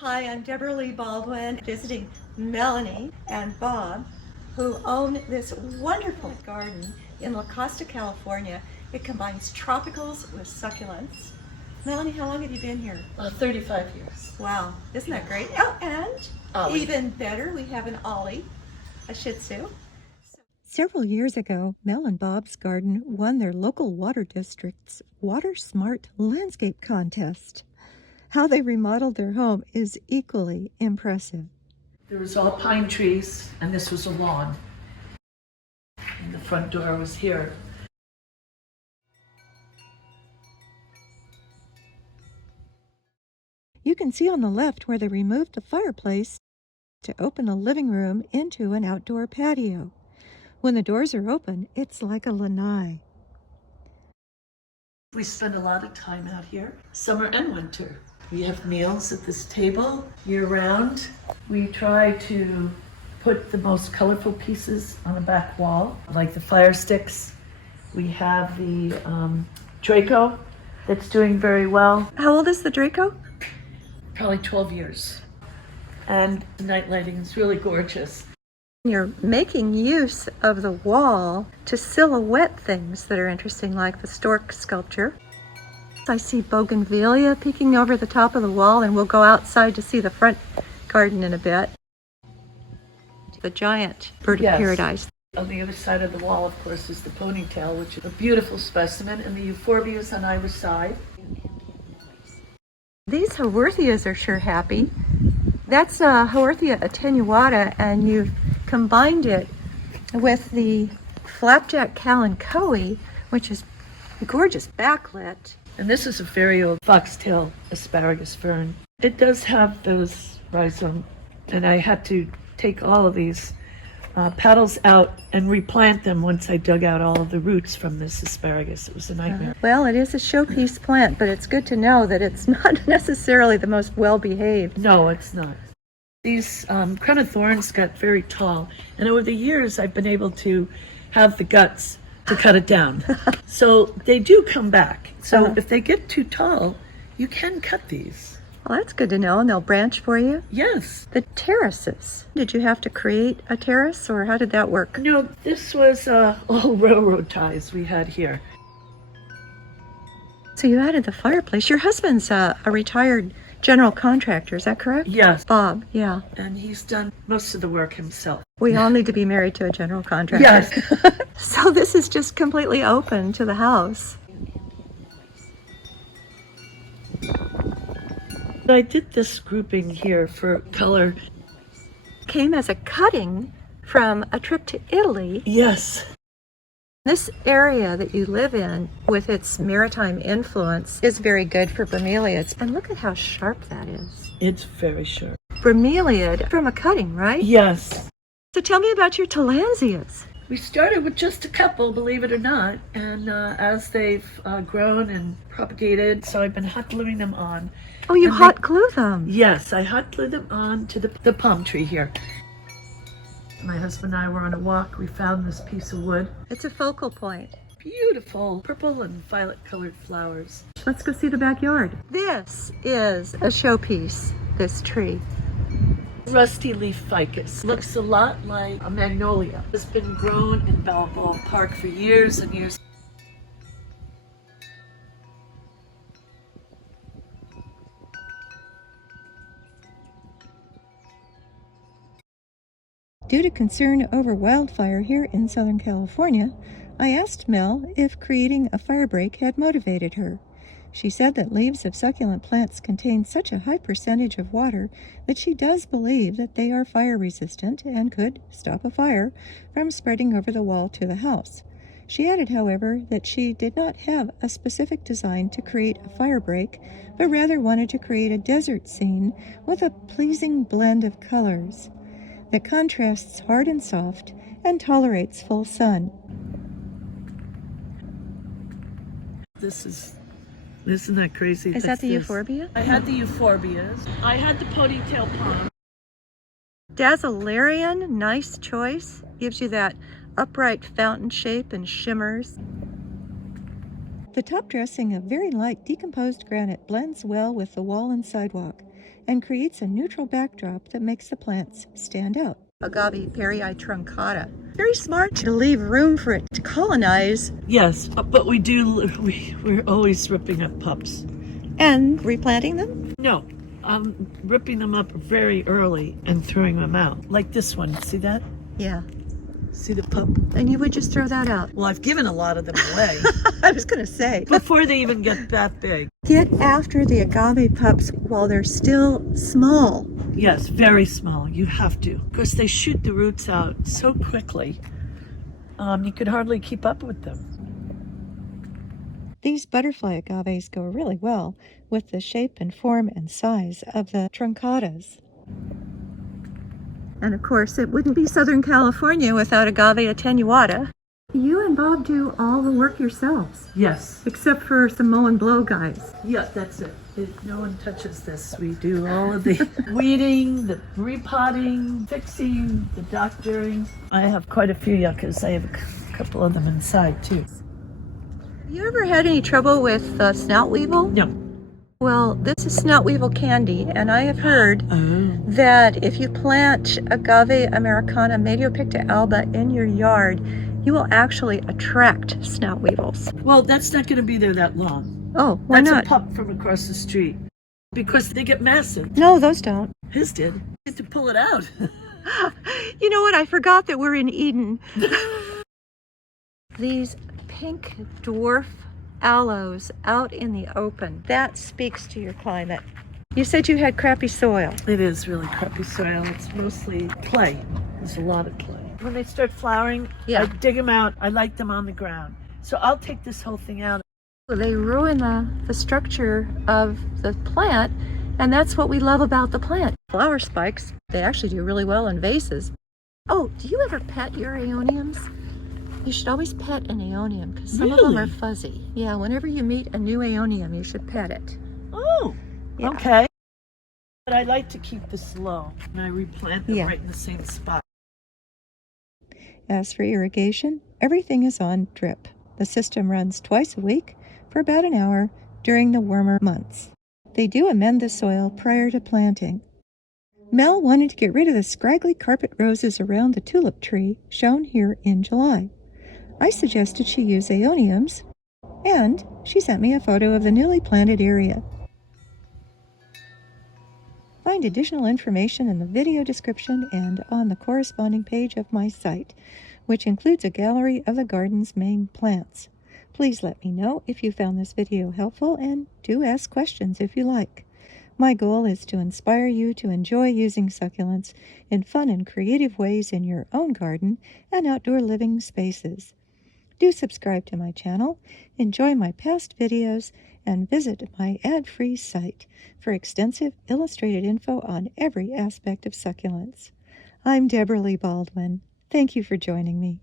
Hi, I'm Debra Baldwin, visiting Melanie and Bob, who own this wonderful garden in La Costa, California. It combines tropicals with succulents. Melanie, how long have you been here? 35 years. Wow, isn't that great? Oh, and Ollie. even better, we have an Ollie, a Shih Tzu. Several years ago, Mel and Bob's garden won their local water district's WaterSmart Landscape Contest. How they remodeled their home is equally impressive. There was all pine trees, and this was a lawn. And the front door was here. You can see on the left where they removed the fireplace to open a living room into an outdoor patio. When the doors are open, it's like a lanai. We spend a lot of time out here, summer and winter. We have meals at this table year-round. We try to put the most colorful pieces on the back wall, like the fire sticks. We have the Draco that's doing very well. How old is the Draco? Probably 12 years. And the night lighting is really gorgeous. You're making use of the wall to silhouette things that are interesting, like the stork sculpture. I see bougainvillea peeking over the top of the wall, and we'll go outside to see the front garden in a bit. The giant bird of paradise. On the other side of the wall, of course, is the ponytail, which is a beautiful specimen, and the euphorbias on either side. These haworthias are sure happy. That's Haworthia attenuata, and you've combined it with the flapjack kalanchoe, which is gorgeous backlit. And this is a very old foxtail asparagus fern. It does have those rhizome, and I had to take all of these petals out and replant them once I dug out all of the roots from this asparagus. It was a nightmare. Well, it is a showpiece plant, but it's good to know that it's not necessarily the most well-behaved. No, it's not. These crown of thorns got very tall, and over the years I've been able to have the guts to cut it down. So they do come back. So if they get too tall, you can cut these. Well, that's good to know, and they'll branch for you. Yes. The terraces. Did you have to create a terrace, or how did that work? No, this was all railroad ties we had here. So you added the fireplace. Your husband's a retired general contractor, is that correct? Yes. Bob, yeah. And he's done most of the work himself. We all need to be married to a general contractor. Yes. So this is just completely open to the house. I did this grouping here for color. Came as a cutting from a trip to Italy. Yes. This area that you live in, with its maritime influence, is very good for bromeliads. And look at how sharp that is. It's very sharp. Bromeliad from a cutting, right? Yes. So tell me about your tillandsias. We started with just a couple, believe it or not, and as they've grown and propagated, so I've been hot gluing them on. Oh, you hot glue them? Yes, I hot glued them on to the palm tree here. My husband and I were on a walk. We found this piece of wood. It's a focal point. Beautiful purple and violet colored flowers. Let's go see the backyard. This is a showpiece, this tree. Rusty leaf ficus. Looks a lot like a magnolia. It's been grown in Baldwin Park for years and years. Due to concern over wildfire here in Southern California, I asked Mel if creating a fire break had motivated her. She said that leaves of succulent plants contain such a high percentage of water that she does believe that they are fire resistant and could stop a fire from spreading over the wall to the house. She added, however, that she did not have a specific design to create a fire break, but rather wanted to create a desert scene with a pleasing blend of colors that contrasts hard and soft and tolerates full sun. Isn't that crazy? Is that the euphorbia? I had the euphorbias. I had the ponytail palm. Dazzlerian, nice choice. Gives you that upright fountain shape and shimmers. The top dressing of very light decomposed granite blends well with the wall and sidewalk and creates a neutral backdrop that makes the plants stand out. Agave perii truncata. Very smart to leave room for it to colonize. Yes, but we're always ripping up pups. And replanting them? No, I'm ripping them up very early and throwing them out. Like this one, see that? Yeah. See the pup? And you would just throw that out. Well, I've given a lot of them away I was going to say. before they even get that big. Get after the agave pups while they're still small. Yes, very small. You have to. Of course, they shoot the roots out so quickly, you could hardly keep up with them. These butterfly agaves go really well with the shape and form and size of the truncatas. And of course, it wouldn't be Southern California without agave attenuata. You and Bob do all the work yourselves, Yes. except for some mow and blow guys. Yeah, that's it. No one touches this. We do all of the weeding, the repotting, fixing, the doctoring. I have quite a few yuccas. I have a couple of them inside too. Have you ever had any trouble with snout weevil? No. Well, this is snout weevil candy, and I have heard Oh. that if you plant agave americana Mediopicta alba in your yard, you will actually attract snout weevils. Well, that's not going to be there that long. Oh, why That's not? a pup from across the street. Because they get massive. No, those don't. His did. You had to pull it out. You know what? I forgot that we're in Eden. These pink dwarf aloes out in the open. That speaks to your climate. You said you had crappy soil. It is really crappy soil. It's mostly clay. There's a lot of clay. When they start flowering, Yeah. I dig them out. I like them on the ground. So I'll take this whole thing out. They ruin the structure of the plant, and that's what we love about the plant. Flower spikes, they actually do really well in vases. Oh, do you ever pet your aeoniums? You should always pet an aeonium because some of them are Really? fuzzy. Yeah, whenever you meet a new aeonium, you should pet it. Oh, Yeah. okay. But I like to keep this low, and I replant them Yeah. right in the same spot. As for irrigation, everything is on drip. The system runs twice a week for about an hour during the warmer months. They do amend the soil prior to planting. Mel wanted to get rid of the scraggly carpet roses around the tulip tree shown here in July. I suggested she use aeoniums, and she sent me a photo of the newly planted area. Find additional information in the video description and on the corresponding page of my site, which includes a gallery of the garden's main plants. Please let me know if you found this video helpful, and do ask questions if you like. My goal is to inspire you to enjoy using succulents in fun and creative ways in your own garden and outdoor living spaces. Do subscribe to my channel, enjoy my past videos, and visit my ad-free site for extensive illustrated info on every aspect of succulents. I'm Debra Baldwin. Thank you for joining me.